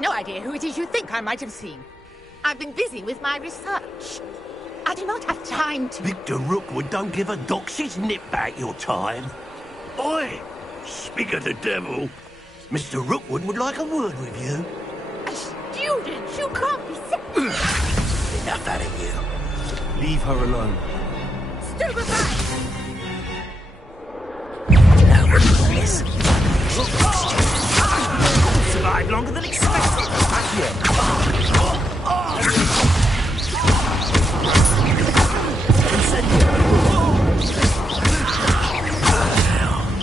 I've no idea who it is you think I might have seen. I've been busy with my research. I do not have time to... Victor Rookwood don't give a doxy's nip back your time. Oi! Speak of the devil. Mr. Rookwood would like a word with you. A student? You can't be Enough out of you. Leave her alone. Stupefy! Survived longer than expected.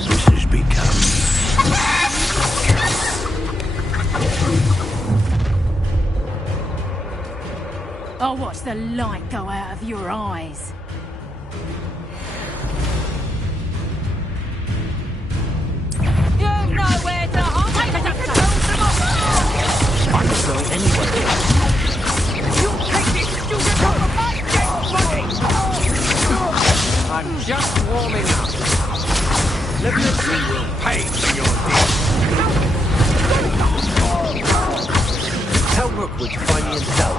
This has become... I'll watch the light go out of your eyes. You've nowhere to hide. I'm sorry anyway. You take this student off of my dead body! I'm just warming up. Liberty will pay for your deeds. Tell Rookwood to find me himself.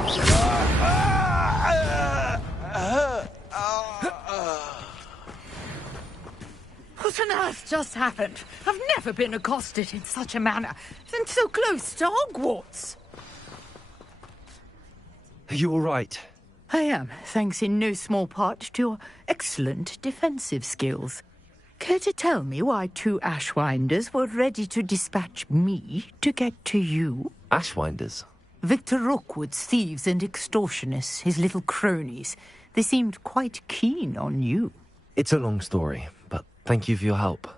What on earth just happened? I've never been accosted in such a manner, and so close to Hogwarts. Are you all right? I am, thanks in no small part to your excellent defensive skills. Care to tell me why two Ashwinders were ready to dispatch me to get to you? Ashwinders? Victor Rookwood's thieves and extortionists, his little cronies. They seemed quite keen on you. It's a long story, but thank you for your help.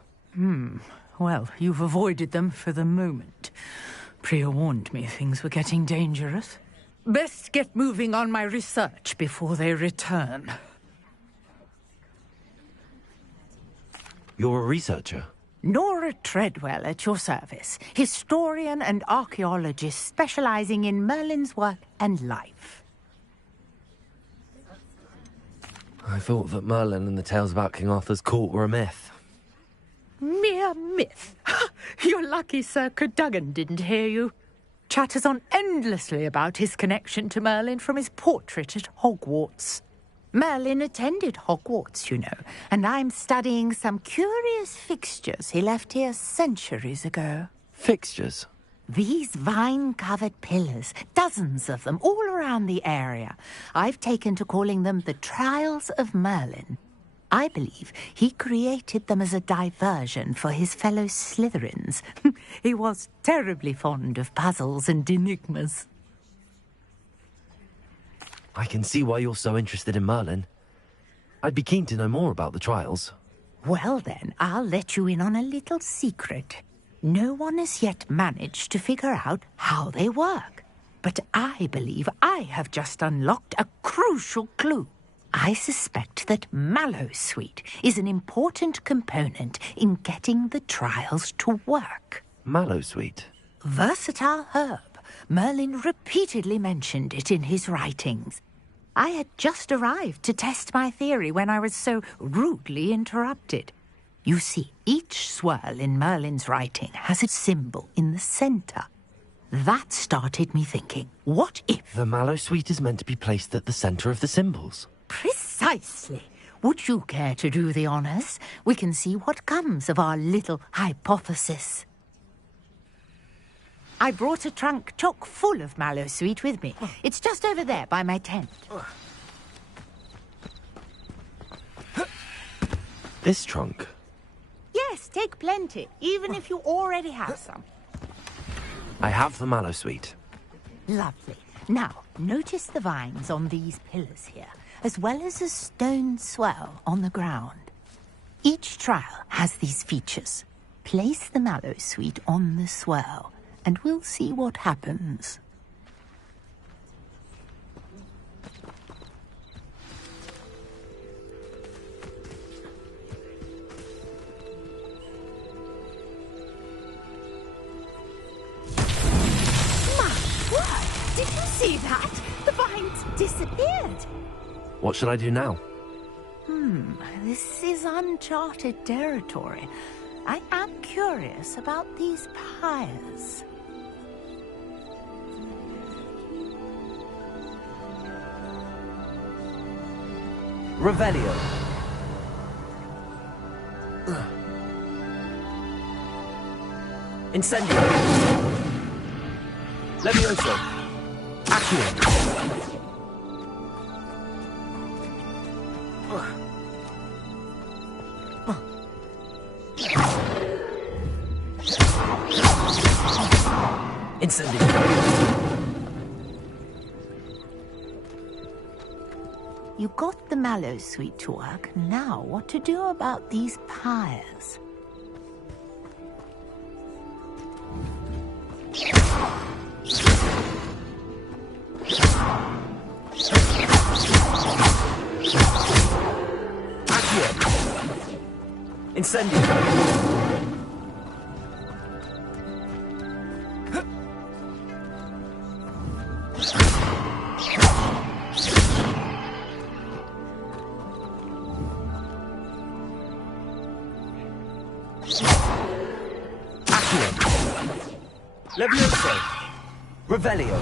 Well, you've avoided them for the moment. Priya warned me things were getting dangerous. Best get moving on my research before they return. You're a researcher? Nora Treadwell at your service, historian and archaeologist specializing in Merlin's work and life. I thought that Merlin and the tales about King Arthur's court were a myth. Mere myth. You're lucky Sir Cadogan didn't hear you. Chatters on endlessly about his connection to Merlin from his portrait at Hogwarts. Merlin attended Hogwarts, you know, and I'm studying some curious fixtures he left here centuries ago. Fixtures? These vine-covered pillars, dozens of them, all around the area. I've taken to calling them the Trials of Merlin. I believe he created them as a diversion for his fellow Slytherins. He was terribly fond of puzzles and enigmas. I can see why you're so interested in Merlin. I'd be keen to know more about the trials. Well then, I'll let you in on a little secret. No one has yet managed to figure out how they work. But I believe I have just unlocked a crucial clue. I suspect that Mallowsweet is an important component in getting the trials to work. Mallowsweet? Versatile herb. Merlin repeatedly mentioned it in his writings. I had just arrived to test my theory when I was so rudely interrupted. You see, each swirl in Merlin's writing has a symbol in the centre. That started me thinking, what if... The Mallowsweet is meant to be placed at the centre of the symbols. Precisely. Would you care to do the honours? We can see what comes of our little hypothesis. I brought a trunk chock full of Mallowsweet with me. It's just over there by my tent. This trunk? Yes, take plenty, even if you already have some. I have the Mallowsweet. Lovely. Now, notice the vines on these pillars here, as well as a stone swell on the ground. Each trial has these features. Place the Mallowsweet on the swell, and we'll see what happens. My word! Did you see that? The vines disappeared. What should I do now? This is uncharted territory. I am curious about these pyres. Revelio. Incendio. Levioso. Accio. Incendio. You got the mallow suite to work. Now, what to do about these pyres? Incendio. Levioso. Revelio.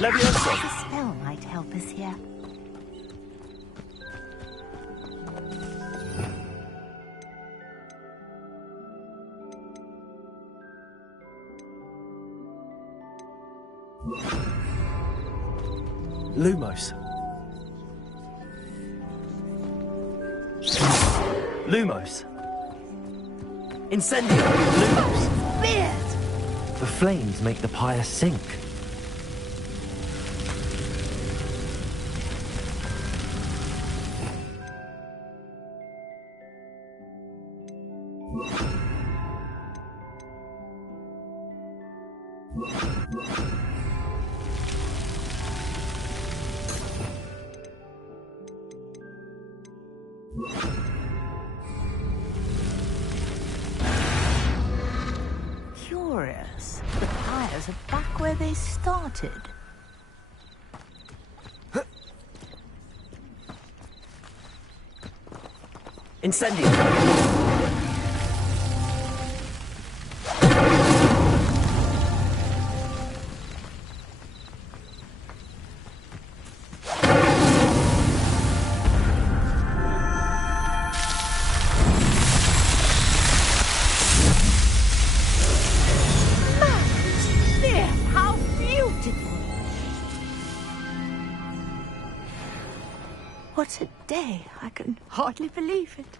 Levioso. The spell might help us here. Lumos. Lumos. Incendio. Lumos. Beard! The flames make the pyre sink. Curious. The pyres are back where they started. Incendio. How beautiful! What a day. I can hardly believe it.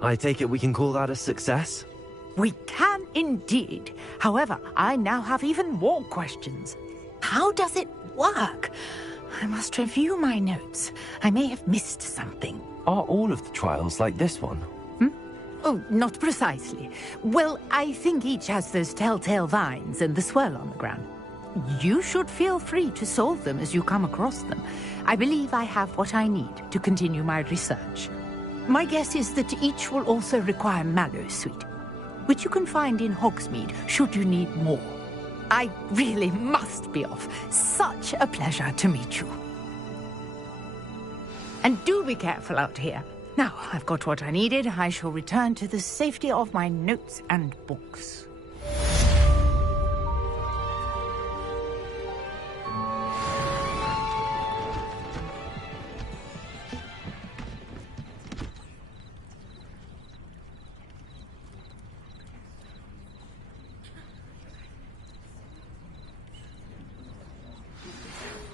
I take it we can call that a success? We can indeed. However, I now have even more questions. How does it work? I must review my notes. I may have missed something. Are all of the trials like this one? Oh, not precisely. Well, I think each has those telltale vines and the swirl on the ground. You should feel free to solve them as you come across them. I believe I have what I need to continue my research. My guess is that each will also require mallow suite, which you can find in Hogsmeade should you need more. I really must be off. Such a pleasure to meet you. And do be careful out here. Now, I've got what I needed. I shall return to the safety of my notes and books.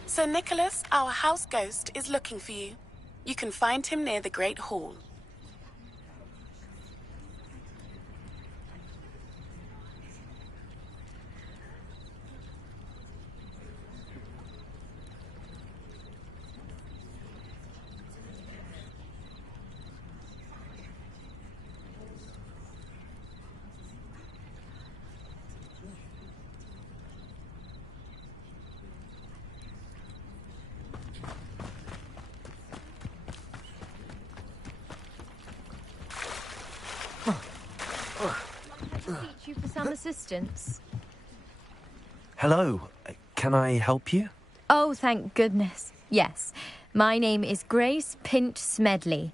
Sir Nicholas, our house ghost, is looking for you. You can find him near the Great Hall. You for some assistance? Hello. Can I help you? Oh, thank goodness. Yes. My name is Grace Pinch Smedley.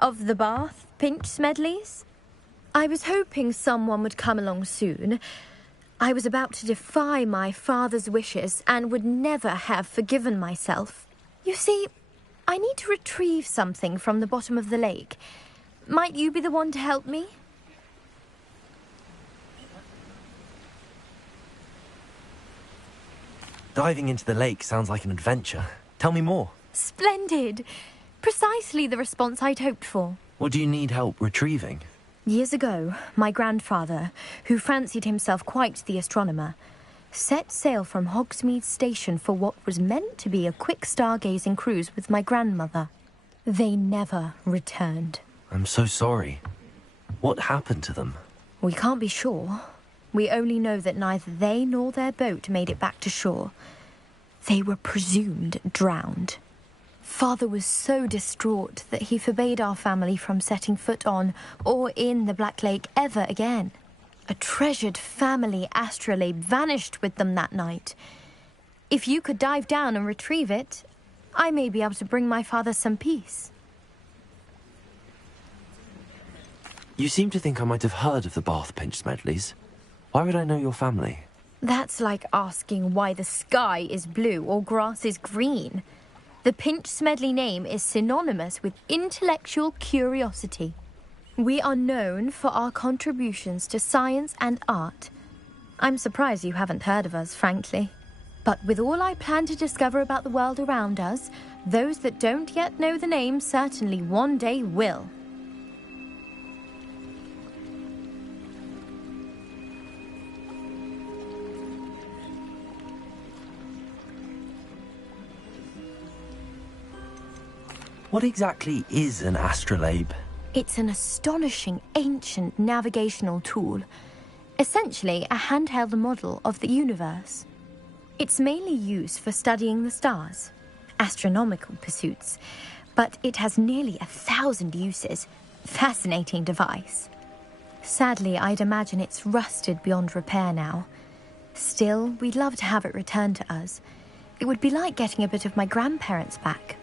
Of the Bath Pinch Smedleys? I was hoping someone would come along soon. I was about to defy my father's wishes and would never have forgiven myself. You see, I need to retrieve something from the bottom of the lake. Might you be the one to help me? Diving into the lake sounds like an adventure. Tell me more. Splendid! Precisely the response I'd hoped for. What do you need help retrieving? Years ago, my grandfather, who fancied himself quite the astronomer, set sail from Hogsmeade Station for what was meant to be a quick stargazing cruise with my grandmother. They never returned. I'm so sorry. What happened to them? We can't be sure. We only know that neither they nor their boat made it back to shore. They were presumed drowned. Father was so distraught that he forbade our family from setting foot on or in the Black Lake ever again. A treasured family astrolabe vanished with them that night. If you could dive down and retrieve it, I may be able to bring my father some peace. You seem to think I might have heard of the Bath Pinch Smedleys. Why would I know your family? That's like asking why the sky is blue or grass is green. The Pinch Smedley name is synonymous with intellectual curiosity. We are known for our contributions to science and art. I'm surprised you haven't heard of us, frankly. But with all I plan to discover about the world around us, those that don't yet know the name certainly one day will. What exactly is an astrolabe? It's an astonishing ancient navigational tool. Essentially, a handheld model of the universe. It's mainly used for studying the stars, astronomical pursuits, but it has nearly 1,000 uses. Fascinating device. Sadly, I'd imagine it's rusted beyond repair now. Still, we'd love to have it returned to us. It would be like getting a bit of my grandparents back.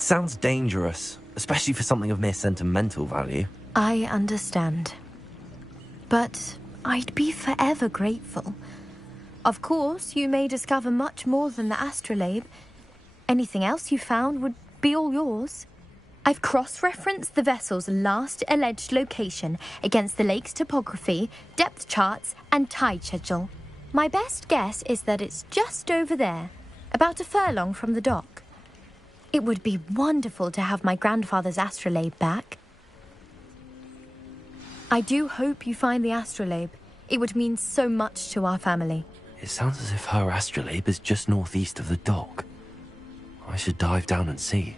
It sounds dangerous, especially for something of mere sentimental value. I understand. But I'd be forever grateful. Of course, you may discover much more than the astrolabe. Anything else you found would be all yours. I've cross-referenced the vessel's last alleged location against the lake's topography, depth charts, and tide schedule. My best guess is that it's just over there, about a furlong from the dock. It would be wonderful to have my grandfather's astrolabe back. I do hope you find the astrolabe. It would mean so much to our family. It sounds as if her astrolabe is just northeast of the dock. I should dive down and see.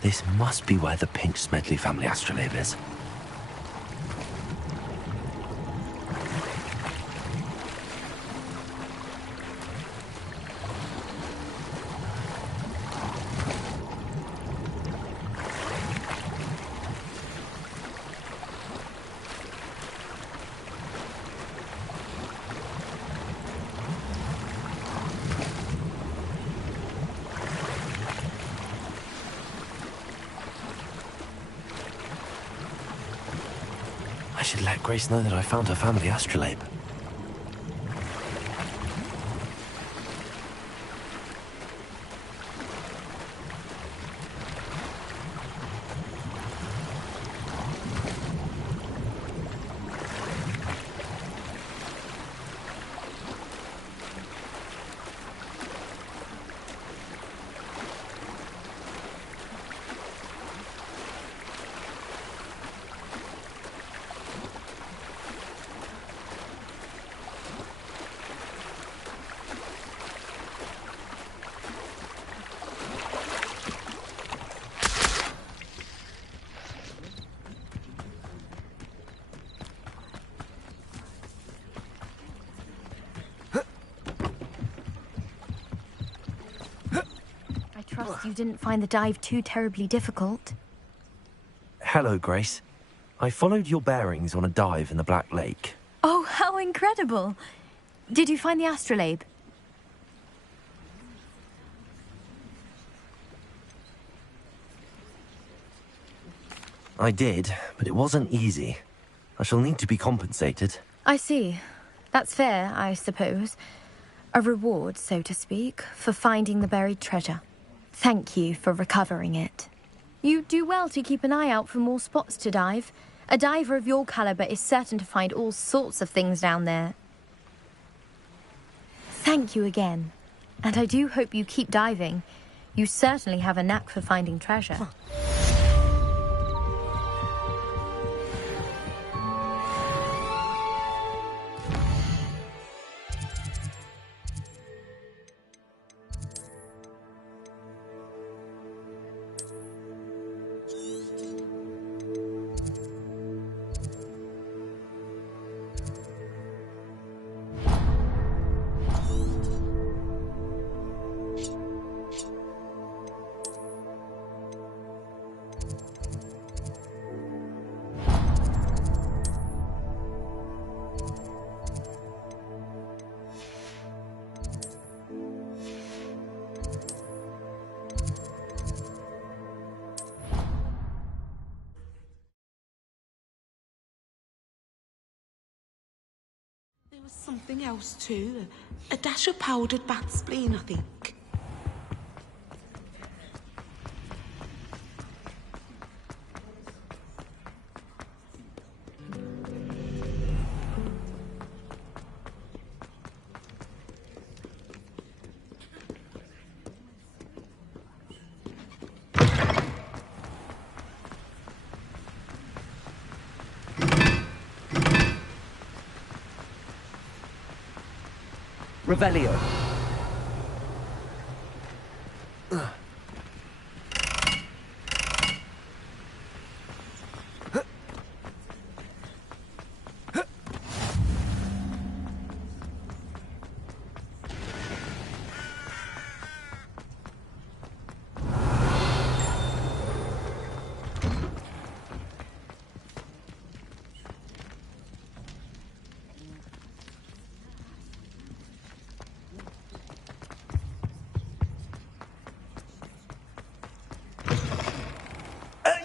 This must be where the Pinch Smedley family astrolabe is. I should let Grace know that I found her family astrolabe. least you didn't find the dive too terribly difficult. Hello, Grace. I followed your bearings on a dive in the Black Lake. Oh, how incredible! Did you find the astrolabe? I did, but it wasn't easy. I shall need to be compensated. I see. That's fair, I suppose. A reward, so to speak, for finding the buried treasure. Thank you for recovering it. You do well to keep an eye out for more spots to dive. A diver of your caliber is certain to find all sorts of things down there. Thank you again. And I do hope you keep diving. You certainly have a knack for finding treasure. There was something else too. A dash of powdered bat spleen, I think. Revelio.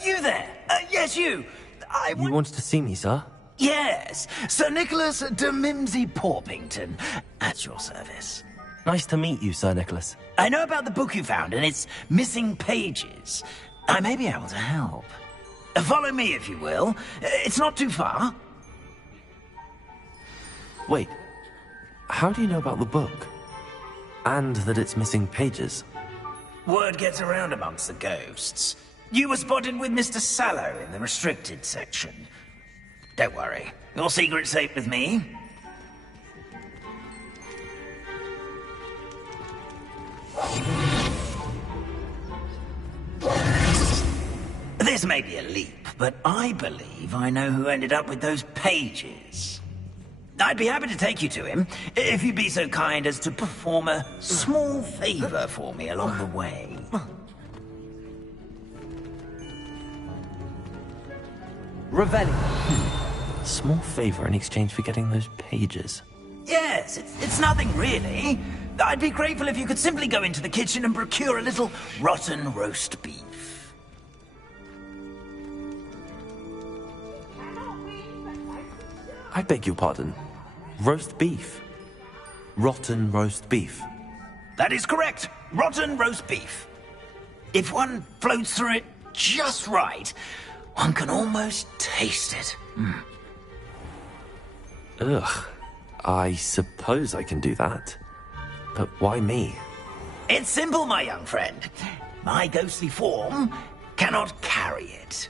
You there? Yes, you. You wanted to see me, sir? Yes, Sir Nicholas de Mimsy Porpington, at your service. Nice to meet you, Sir Nicholas. I know about the book you found and its missing pages. I may be able to help. Follow me, if you will. It's not too far. Wait, how do you know about the book? And that it's missing pages? Word gets around amongst the ghosts. You were spotted with Mr. Sallow in the restricted section. Don't worry, your secret's safe with me. This may be a leap, but I believe I know who ended up with those pages. I'd be happy to take you to him, if you'd be so kind as to perform a small favor for me along the way. Revelio. Small favor in exchange for getting those pages. Yes, it's nothing really. I'd be grateful if you could simply go into the kitchen and procure a little rotten roast beef. I beg your pardon. Roast beef. Rotten roast beef. That is correct. Rotten roast beef. If one floats through it just right, one can almost taste it. Ugh. I suppose I can do that. But why me? It's simple, my young friend. My ghostly form cannot carry it.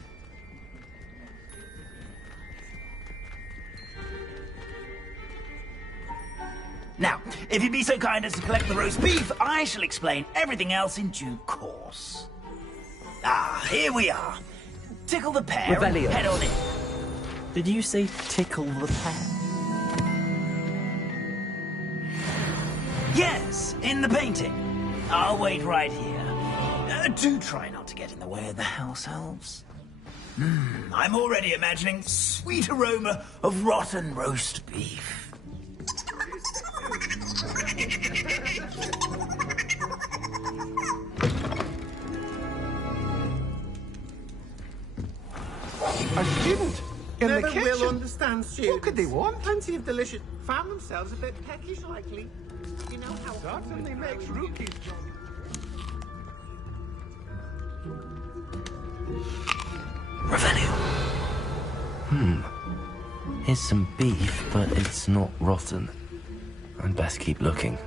Now, if you'd be so kind as to collect the roast beef, I shall explain everything else in due course. Ah, here we are. Tickle the pear and Revelio. head on in. Did you say tickle the pear? Yes, in the painting. I'll wait right here. Do try not to get in the way of the house elves. I'm already imagining sweet aroma of rotten roast beef. A student in Never the kitchen. will understand students. What could they want? Plenty of delicious. Found themselves a bit peckish, likely. You know how. Certainly makes rookies. Revenue. Here's some beef, but it's not rotten. I'd best keep looking.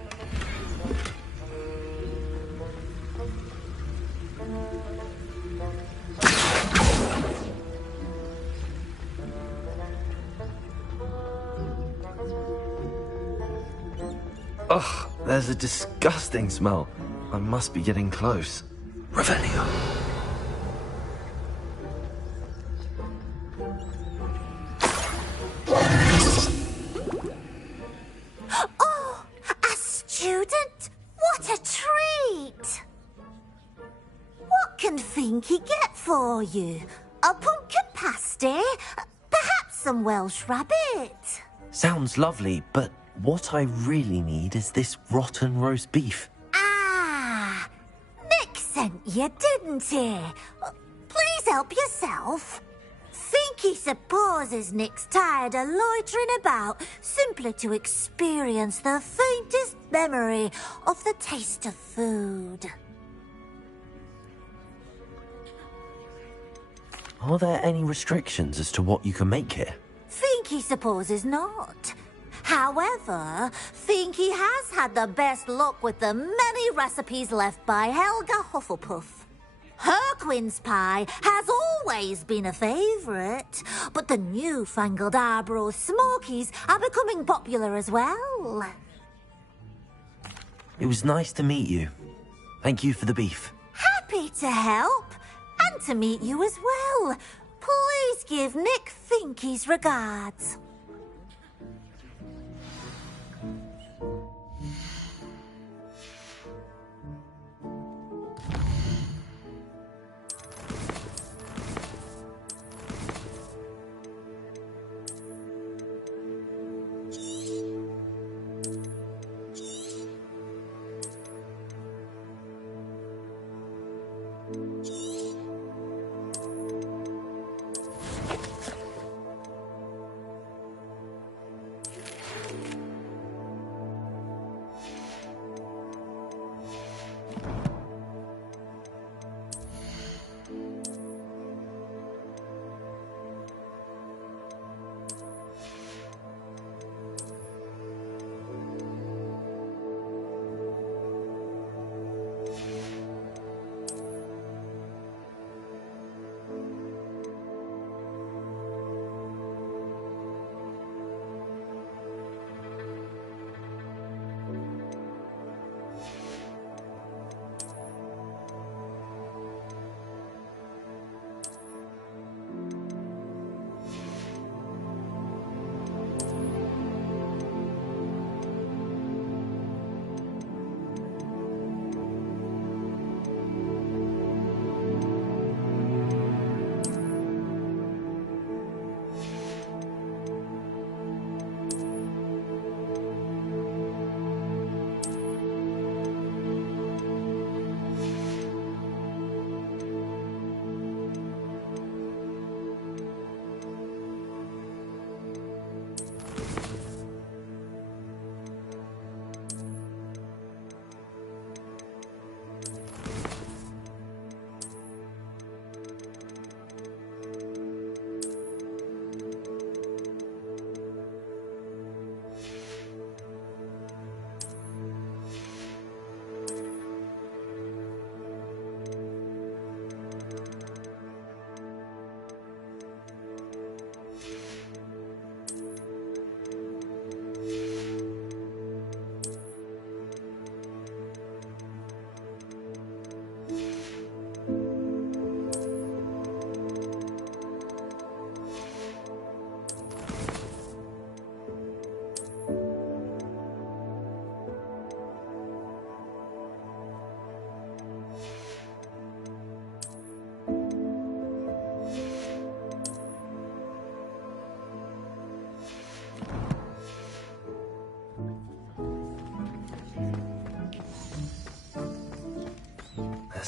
Ugh, there's a disgusting smell. I must be getting close. Revenue. Oh, a student? What a treat! What can Finky get for you? A pumpkin pasty? Perhaps some Welsh rabbit? Sounds lovely, but what I really need is this rotten roast beef. Ah, Nick sent you, didn't he? Please help yourself. Finky supposes Nick's tired of loitering about simply to experience the faintest memory of the taste of food. Are there any restrictions as to what you can make here? Finky supposes not. However, Finky has had the best luck with the many recipes left by Helga Hufflepuff. Her quince pie has always been a favourite, but the newfangled Arborough Smokies are becoming popular as well. It was nice to meet you. Thank you for the beef. Happy to help, and to meet you as well. Please give Nick Finky's regards.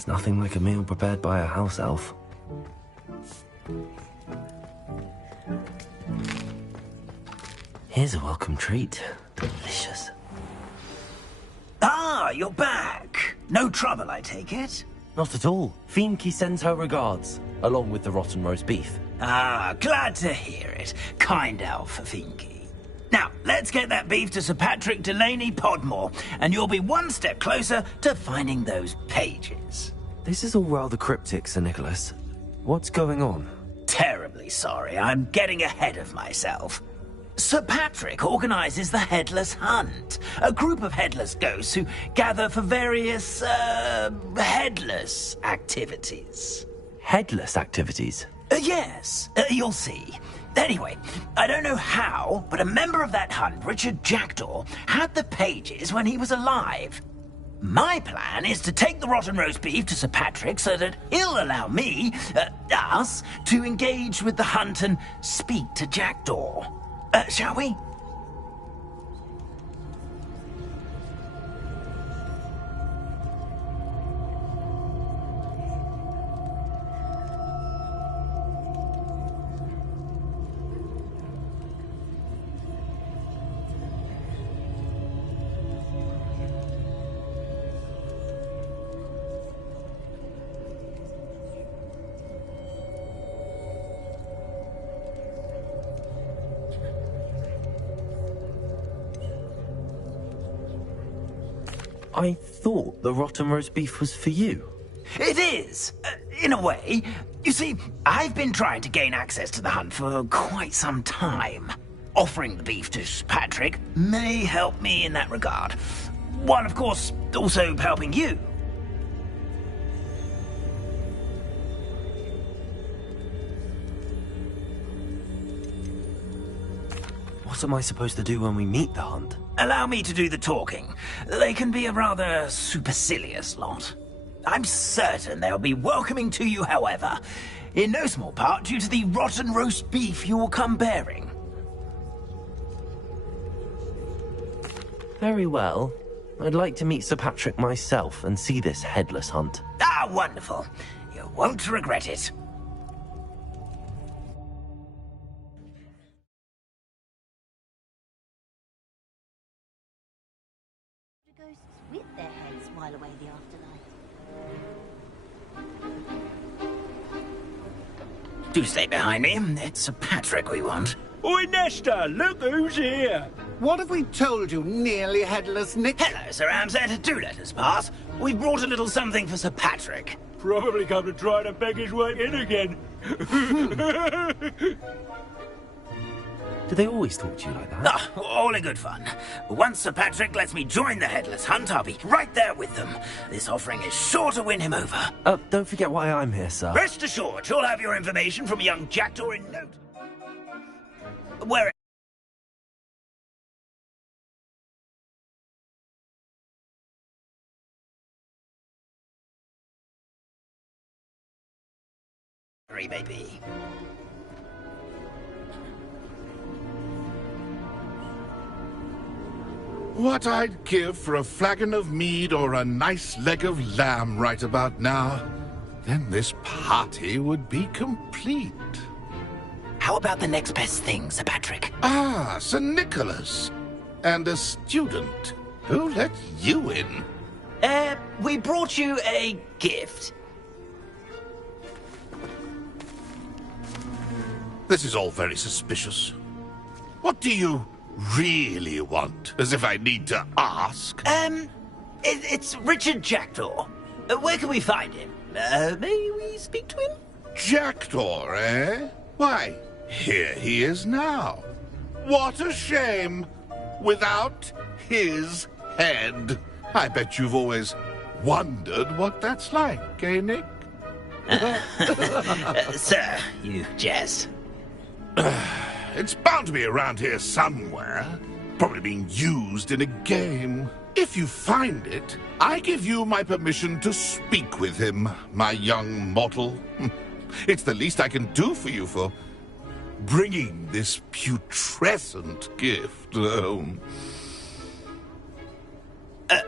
nothing like a meal prepared by a house elf. Here's a welcome treat. Delicious. Ah, you're back. No trouble, I take it? Not at all. Fienke sends her regards, along with the rotten roast beef. Ah, glad to hear it. Kind elf, Fienke. Now, let's get that beef to Sir Patrick Delaney Podmore, and you'll be one step closer to finding those pages. This is all rather cryptic, Sir Nicholas. What's going on? Terribly sorry, I'm getting ahead of myself. Sir Patrick organizes the Headless Hunt, a group of headless ghosts who gather for various, headless activities. Headless activities? Yes, you'll see. Anyway, I don't know how, but a member of that hunt, Richard Jackdaw, had the pages when he was alive. My plan is to take the rotten roast beef to Sir Patrick so that he'll allow me, us, to engage with the hunt and speak to Jackdaw. Shall we? I thought the rotten roast beef was for you. It is, in a way. You see, I've been trying to gain access to the hunt for quite some time. Offering the beef to Patrick may help me in that regard. While, of course, also helping you. What am I supposed to do when we meet the hunt? Allow me to do the talking. They can be a rather supercilious lot. I'm certain they'll be welcoming to you, however, in no small part due to the rotten roast beef you will come bearing. Very well. I'd like to meet Sir Patrick myself and see this headless hunt. Ah, wonderful. You won't regret it. Ghosts with their heads while away the afterlife. Do stay behind me. It's Sir Patrick we want. Oi, Nesta, look who's here. What have we told you, nearly headless Nick? Hello, Sir Ramsed. Do let us pass. We brought a little something for Sir Patrick. Probably come to try to beg his way in again. Do they always talk to you like that? Ah, all in good fun. Once Sir Patrick lets me join the Headless Hunt, I'll be right there with them. This offering is sure to win him over. Don't forget why I'm here, sir. Rest assured, you'll have your information from young Jackdaw in no time. Where... may be. What I'd give for a flagon of mead or a nice leg of lamb right about now. Then this party would be complete. How about the next best thing, Sir Patrick? Ah, Sir Nicholas. And a student. Who let you in? We brought you a gift. This is all very suspicious. What do you really want? As if I need to ask. It's Richard Jackdaw. Where can we find him? May we speak to him? Jackdaw, eh? Why, here he is now. What a shame. Without his head. I bet you've always wondered what that's like, eh, Nick? Sir, you jest. It's bound to be around here somewhere. Probably being used in a game. If you find it, I give you my permission to speak with him, my young mortal. It's the least I can do for you for bringing this putrescent gift home.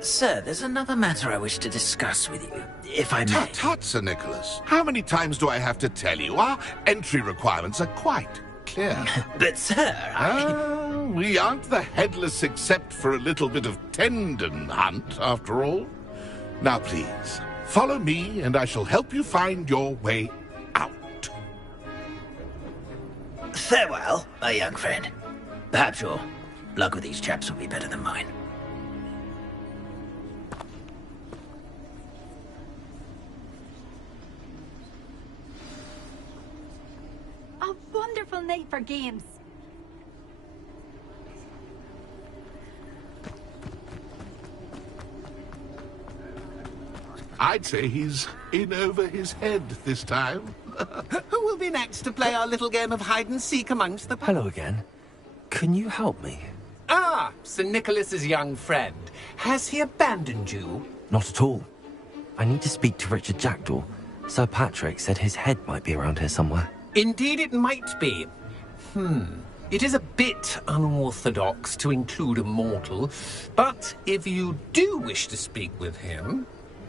Sir, there's another matter I wish to discuss with you, if I may. Tut, tut, Sir Nicholas. How many times do I have to tell you? Our entry requirements are quite clear. But, sir, we aren't the Headless except for a little bit of tendon hunt, after all. Now, please, follow me, and I shall help you find your way out. Farewell, my young friend. Perhaps your luck with these chaps will be better than mine. A wonderful night for games. I'd say he's in over his head this time. Who will be next to play our little game of hide-and-seek amongst the... Hello again. Can you help me? Ah, Sir Nicholas's young friend. Has he abandoned you? Not at all. I need to speak to Richard Jackdaw. Sir Patrick said his head might be around here somewhere. Indeed it might be. It is a bit unorthodox to include a mortal, but if you do wish to speak with him...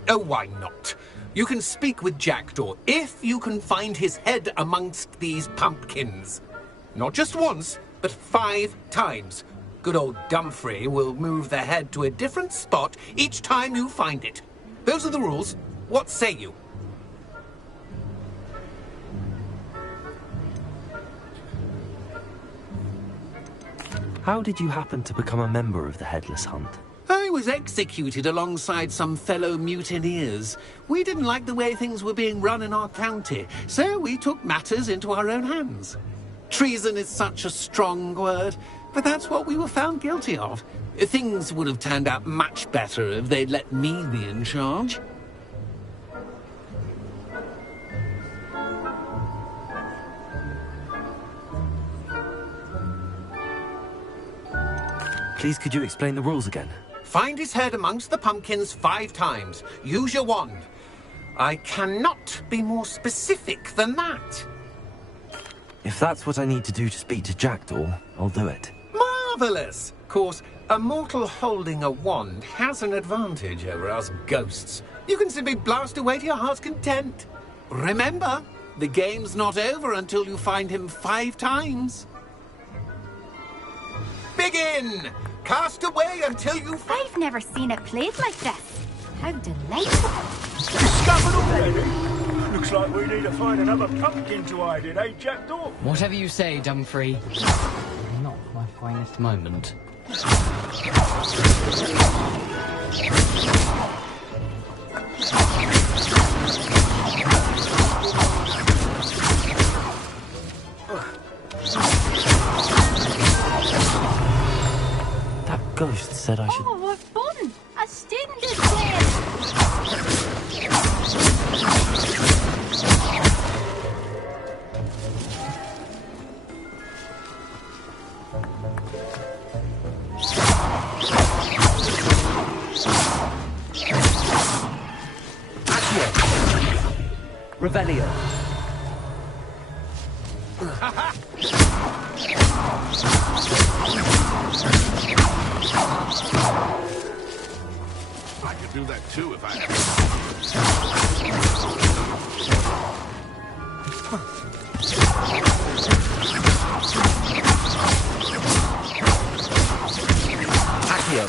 Oh, why not? You can speak with Jackdaw if you can find his head amongst these pumpkins. Not just once, but 5 times. Good old Dumfrey will move the head to a different spot each time you find it. Those are the rules. What say you? How did you happen to become a member of the Headless Hunt? I was executed alongside some fellow mutineers. We didn't like the way things were being run in our county, so we took matters into our own hands. Treason is such a strong word, but that's what we were found guilty of. Things would have turned out much better if they'd let me be in charge. Please, could you explain the rules again? Find his head amongst the pumpkins 5 times. Use your wand. I cannot be more specific than that. If that's what I need to do to speak to Jackdaw, I'll do it. Marvellous! Of course, a mortal holding a wand has an advantage over us ghosts. You can simply blast away to your heart's content. Remember, the game's not over until you find him 5 times. Begin! Cast away until you find... I've never seen it played like this. How delightful. Discovered already? Looks like we need to find another pumpkin to hide in, eh, Jackdaw? Whatever you say, Dumfrey. Not my finest moment. That ghost said I should... Oh, what fun! A student is dead! Revelio. I could do that too if I had. Accio.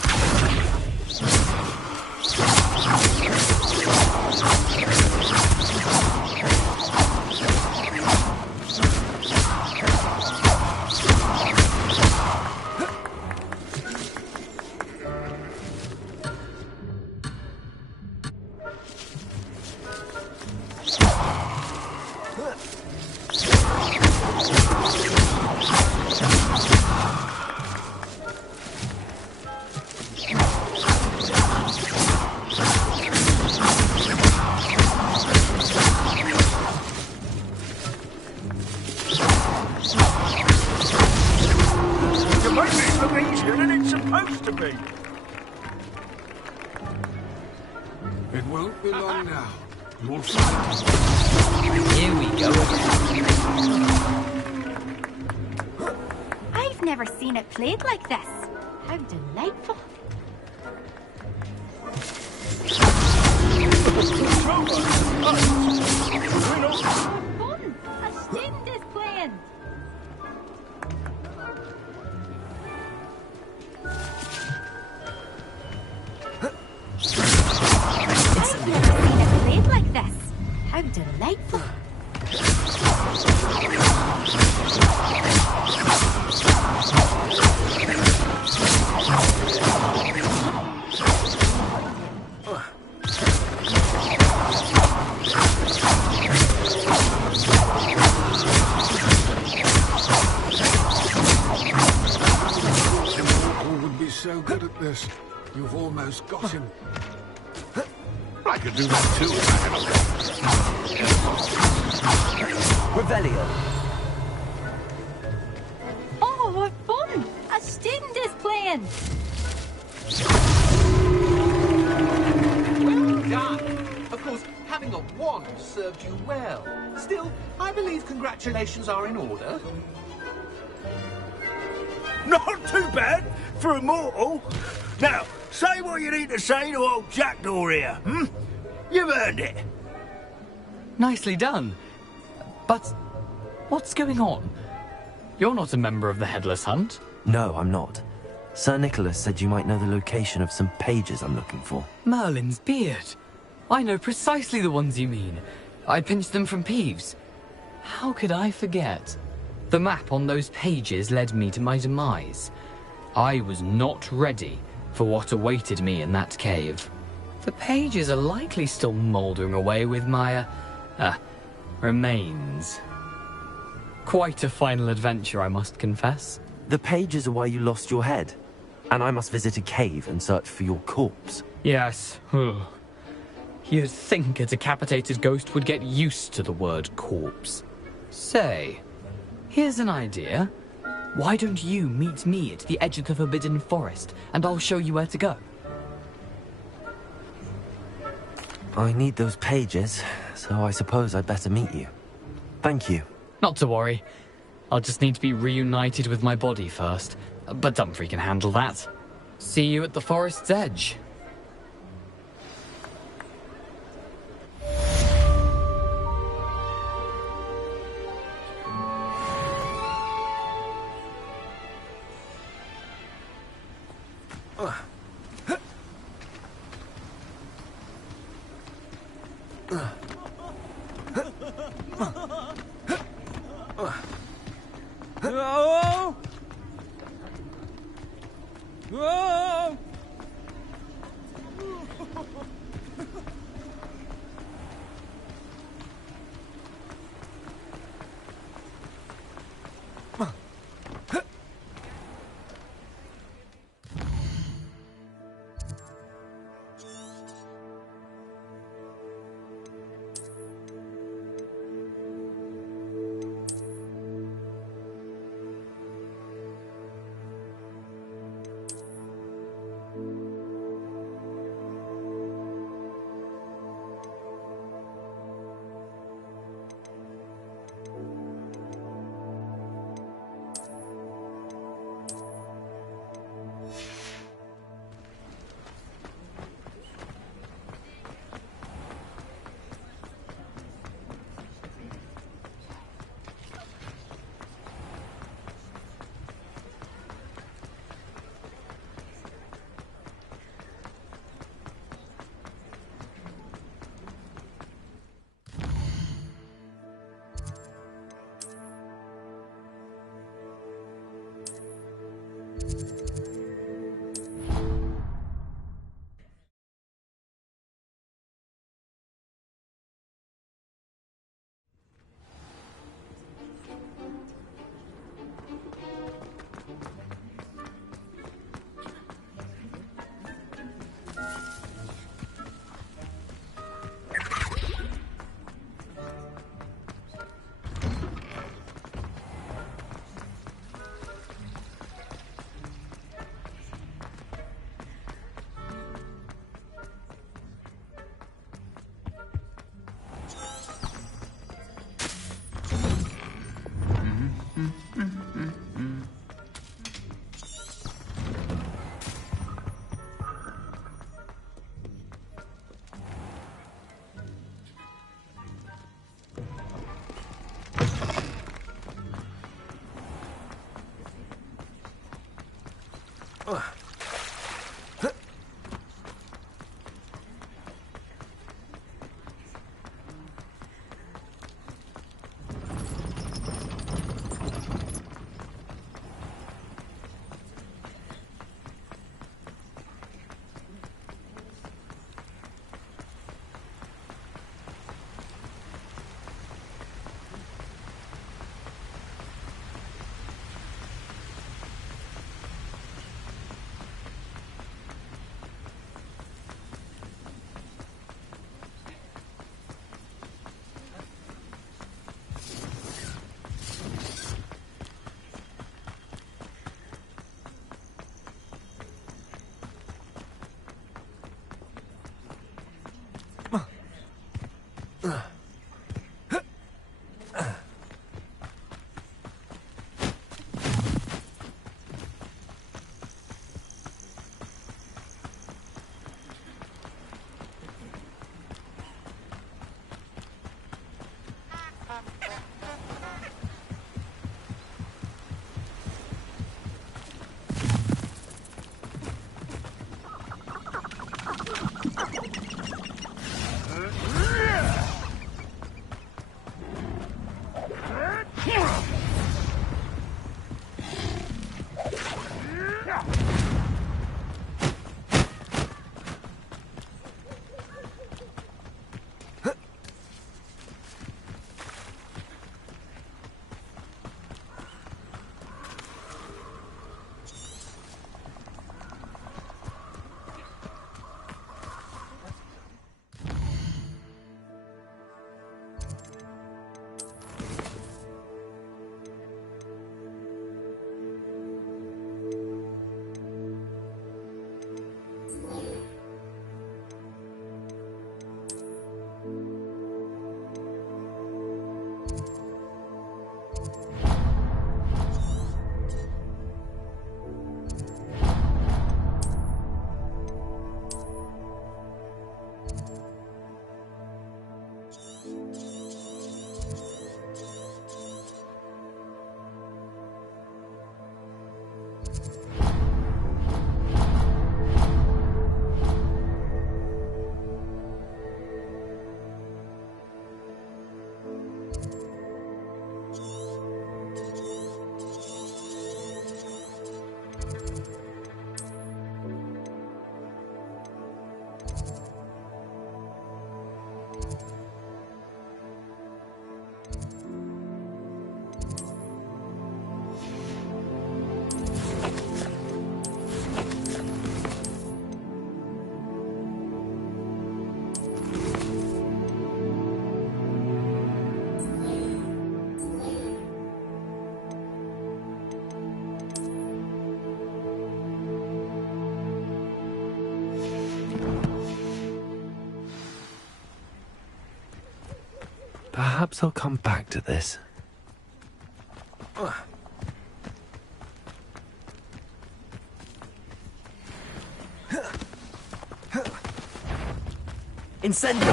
It won't be long now. You'll find it. Here we go again. I've never seen it played like this. How delightful. Fun! A stint is playing! I've never seen a glade like this. How delightful. So good at this. You've almost got him. I could do that too if I had a... Revelio. Oh, what fun! A stint is playing! Well done! Of course, having a wand served you well. Still, I believe congratulations are in order. Not too bad for a mortal. Now, say what you need to say to old Jackdaw here, hmm? You've earned it. Nicely done. But what's going on? You're not a member of the Headless Hunt. No, I'm not. Sir Nicholas said you might know the location of some pages I'm looking for. Merlin's beard. I know precisely the ones you mean. I pinched them from Peeves. How could I forget? The map on those pages led me to my demise. I was not ready for what awaited me in that cave. The pages are likely still mouldering away with my, remains. Quite a final adventure, I must confess. The pages are why you lost your head, and I must visit a cave and search for your corpse. Yes. You'd think a decapitated ghost would get used to the word corpse. Say, here's an idea. Why don't you meet me at the edge of the Forbidden Forest, and I'll show you where to go? I need those pages, so I suppose I'd better meet you. Thank you. Not to worry. I'll just need to be reunited with my body first. But Dumfries can handle that. See you at the forest's edge. Oh! Oh! Perhaps I'll come back to this. Incendio!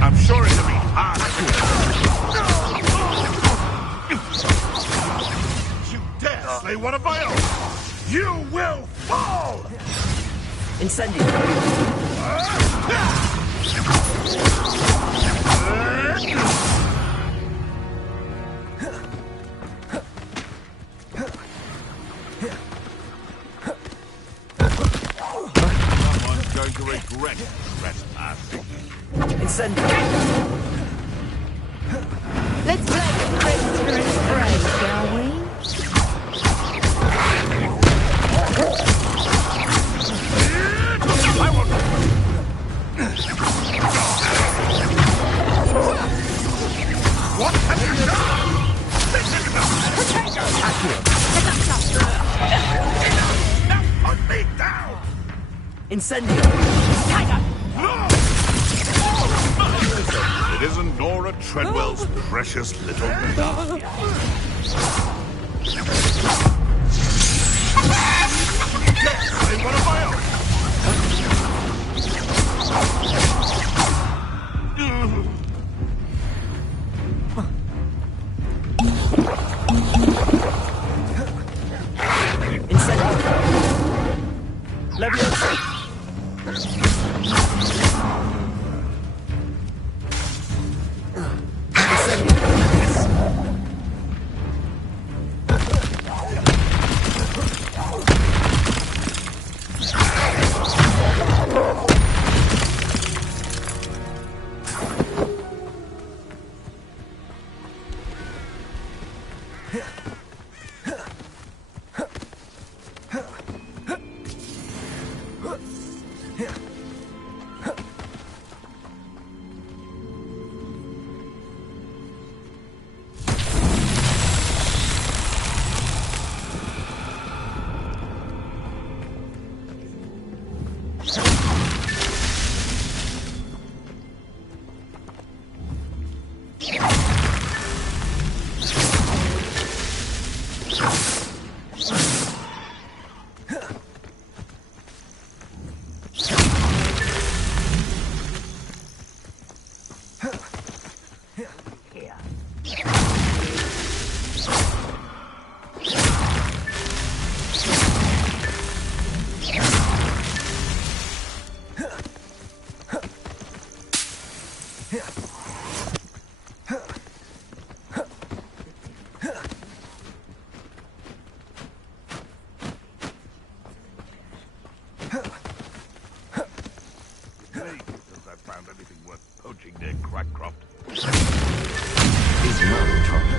I'm sure it'll be hard. You dare slay one of my own! You will fall! Incendio! Someone's going to regret trespassing. Incendio! Let's play Christmas Parade, shall we? I won't. What have you done? Now put me down! Incendio! It isn't Nora Treadwell's precious little love. Yes, I'm one of my own. Incendio! Leviosa! Since I found anything worth poaching near Crackcroft. Is Merlin trying?